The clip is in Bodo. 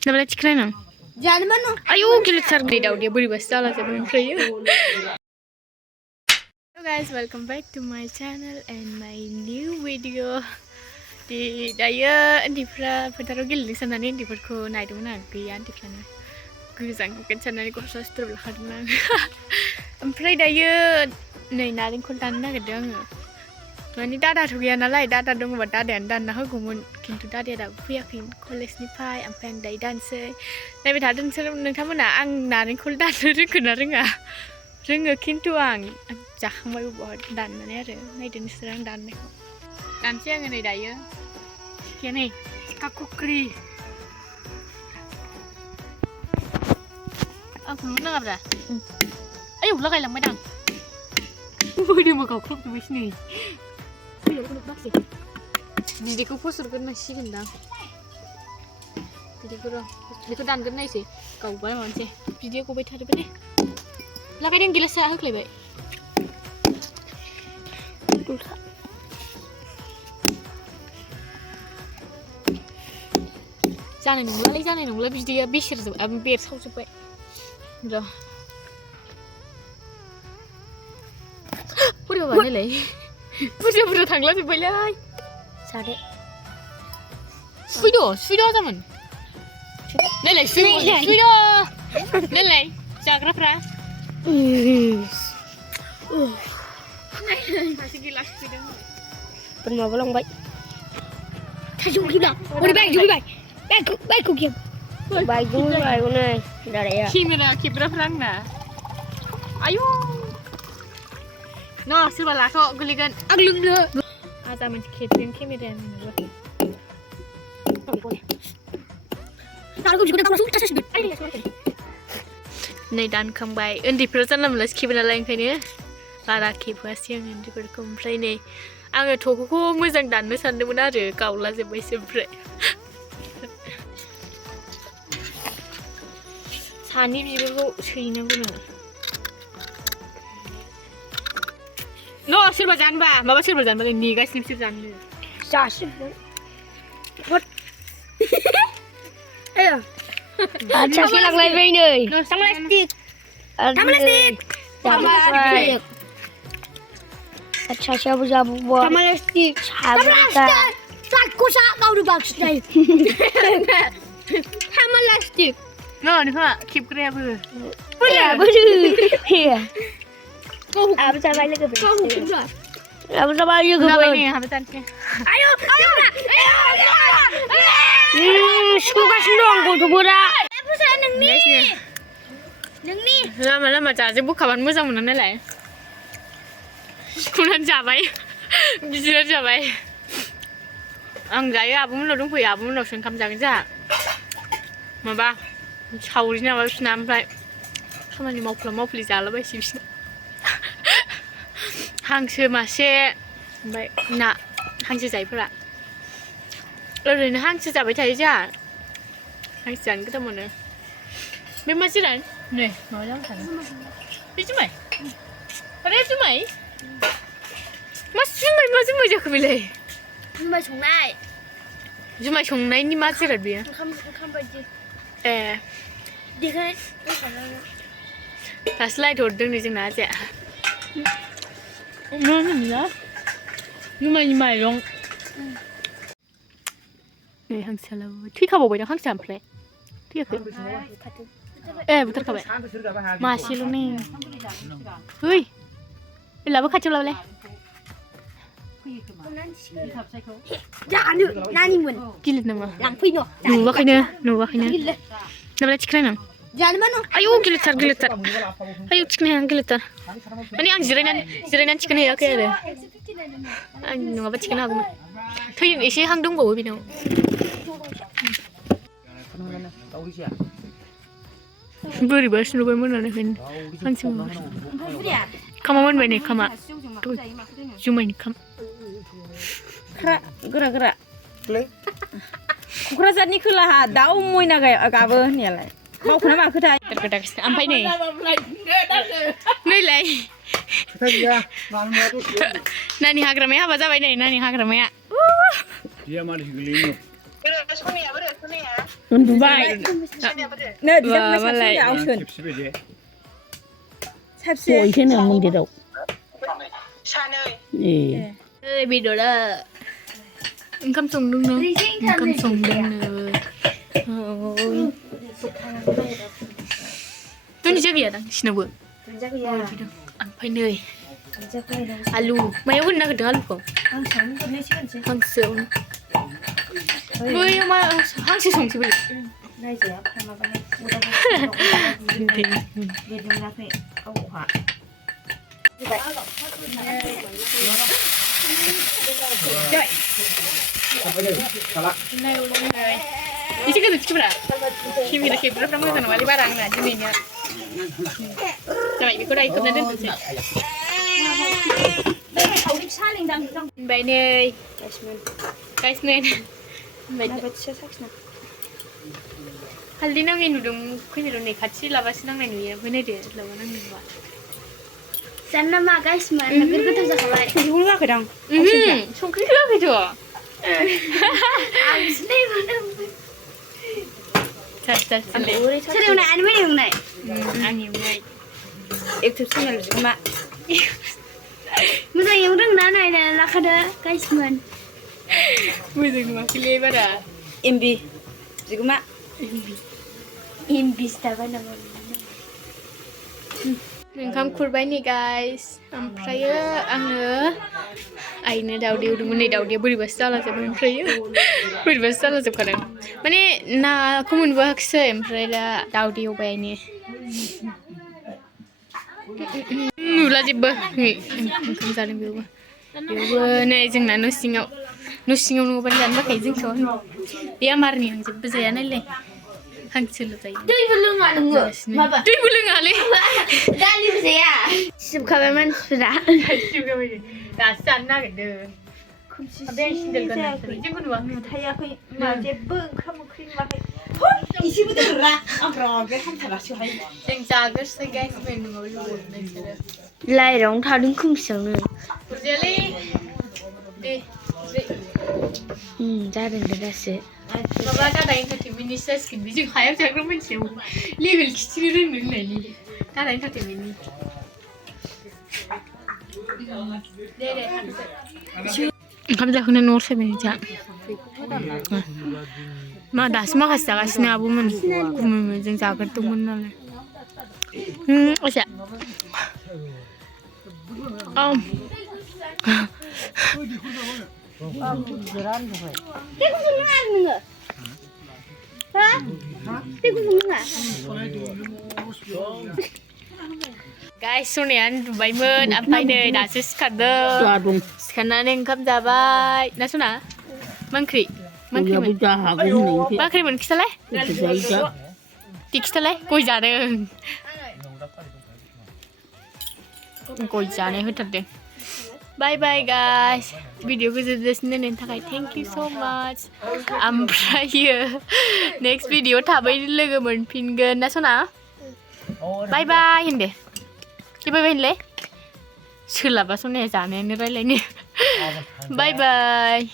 Dapat chicken nang. Jangan mana? Ayo kita cari daun dia beri besar lah sebelum free. Hello guys, welcome back to my channel and my new video. Di daya antifra pertaro gil di sana ni di perko naik tu mana gaya antifra ni. Guzang kan sana ni kau sastra belakang nang. Ampai daya naik naring kontan nak kedang. Ni dada tu gaya nalai dada dong buat dada dan nah gumun kintu dada dah puyakin college ni pai ampeng dai danse. Nai betul danse nang tamu na ang naring kol dan ring kena ringa. Ringa kintu ang jah mai buat dan ni ada. Nai dan serang dan ni. Dan siang ni daya. Kia ni kakukri. Aku mana apa dah? Ayo lagai lang madang. Dia mau kau klub tu sini. Jadi aku post kan nasi gendang. Jadi aku dan kan nasi. Kau boleh macam ni. Video aku baca ada apa ni? Lakai yang gila saya aku lebih. Jangan nunggu lebih dia bisir tu. Abang biar sah supaya. Dah. Pura mana lagi? Pura thangla sih boleh. Sade. Video zaman. Nelai, video. Nelai, jaga pera. Masih gila video. Pernah bolong baik. Tajuk gila. Udah baik. Baik kukiam. Baik juga baik ni. Dah ya. Kamera perang na. Ayo. No, sebelah kau gulikan. Aglung le. Ada macam catering kamera ni. Kalau kau juga dah masuk, tak sesat. Nai dan kembali. Endi perasaan lamlas kamera lain kau ni. Lara kipas yang endi berkumpul ni. Angin toko ko muzang dan nusan demu nara kau lah sebaik seberat. Sani biru sini guna. No, silba janba. Bapa silba janba ni guys silba janba. Sasib. What? Ayo. Acha silang lagi ni. Sama stick. Sama stick. Acha siapa buat? Sama stick. Tak kusak kau di box ni. Sama stick. No, ni kau keep kerja apa? Iya. Apa sahaja lagi ke? Apa sahaja lagi ke? Apa tadi? Ayo. Suka senang kau tu pura. Apa saya neng ni? Lama cari buku kawan muda mana ni lah. Kunan jabai, bisa jabai. Anggai apa mana dong punya apa mana sengkam jangan jah. Maba, cawri ni apa senam pula. Kamu ni mau pulih jalan apa sih? Hangse masih, baik nak hangse jai pula. Lalu ni hangse jai betul je. Hangse jangan kita mana? Memang siran? Nih, mau jangan sana. Cumai? Ada cumai? Masih cumai je kebeli. Cumai sungai. Cumai sungai ni masih ada dia. Kam baju. Dia kan. Slide order ni jangan aja. Mana ni lah? Cumai long. Ni hangse lah. Tuy kau bawa hangse ampere. Tuy apa? Betul kau bawa. Masih lu ni. Hui. Lalu kacau lalu le. Jangan tu, nani pun. Gilit nama. Langpui no. Nuwa kena. Nama chicken nang. Jangan mana? Ayo gilit tar. Ayo chicken yang gilit tar. Ani ang jiranan chicken ya kaya ada. Ang apa chicken aku. Tu yang isi hang dong bawa bino. Beri bahasa nu mana ni kan? Hang semua. Kamu mana ni kamu? Tu cuma ni kamu. Gerak. Kukurasan ni kulah daun mui nak agak ni lah. Mau kena aku dah. Terkedak. Ampai ni. Ni lagi. Nani hak ramai apa zaman ni? Nani hak ramai. Dia malah gilino. उन्दुबाय नै बिदाखौलाय साबसिन आवसोन साबसिन दहायसोनो मन्दिराव ए ओइ बेदरा ओंखाम संदोंनो ओंखाम संदोंनो दुन्दिया गैया दां नोंसिनावबो ओमफ्राय नै आलु मायाव होनो नागिरदों आलुखौ हांसोआव बैयाव मा हांसो संसै बै एसे गोदो खिथिफोरा केमेरा खेबग्राफ्रा मोजां नङालै बारा आंना दिनैनिया जाबाय बेखौ दायो खोबना दोनथ'सै ओमफ्राय नै गाइसमेन हालदै नाङै नुदों खैनिर' नै खाथि लाबासो नांनाय नुयो ओमफ्राय नायदो लाबा नांनाय नुवा जानो मा गाइसमेन नोगोर गोथाव जाखाबाय संख्रिखौनो होआखैदां संख्रि होआखैथ' आं सिनाय मोनदों सोर एवनाय आनि बायदि एवनाय आं एवनाय इउटुब चेनेल बिगोमा मोजां एवदों ना नायना लाखादो गाइसमेन मोजां नुवाखैलै बारा एमबि बिगोमा एमबि स्टार नामा ओंखाम खुरबाय नै गाइस ओमफ्रायो आङो आइनो दावदै एवदोंमोन नै दावदैया बोरैबासो जालाजोबो ओमफ्रायो बोरैबासो जालाजोबखादों माने नाखौ मोनबोआखिसै ओमफ्राय दा दावदै एवबाय आइनो नुला जेबो ओंखाम जादों बेयावबो नै जोंना न' सिङाव नङाबानो जानो बाखायो जोंथ' बे आमारनि आं जेबो जाया नालाय हांसोल' जायो दैबो लोङा नोङो माबा दैबो लोङालै दालिबो जाया सिबखाबाय मानसिफोरा दासो जानो नागिरदों ओमफ्राय सिन्देल गाननानै जेबो नुवाखै थायाखै मा जेबो ओंखाम ओंख्रि नुवाखै इसेबो दोनरा आमफ्राय बे हामथारासैहाय जों जाग्रोसै गाइसमेन नङाबा लोगो नोंसोरो लाइरावनो थादों खोमसियावनो बुरजायालै दे जादों दा दासो माबा दादा एन्टारटेनमेन्टनि जासिगोन बे जों हायाव जाग्रा मानसियाव लेभेल खिथिनो रोंनो होननायनि दादा एन्टारटेनमेन्टनि दे ओंखाम जाखांना न'आव फैबाय जा मा दासो माखासे जागासिनो आब'मोन गुमैमोन जों जाग्रोदोंमोन नालाय आसा गाइस सनाया उन्दुबायमोन ओमफ्राय नै दासो सिखारदों सिखारनानै ओंखाम जाबाय ना सना मा ओंख्रिमोन खिथालाय दे खिथालाय गय जादों गय जानाय होथारदों बाय बाय गाइस भिडिअखौ जोबजासिम नायनायनि थाखाय थेंक इउ स' माच ओमफ्रायो नेक्स्ट भिडिअ थाबैनो लोगो मोनफिनगोन ना सना बाय बाय होनदे बाय बाय होनलाय सोलाबा सनाया जानायानो रायलायनो बाय बाय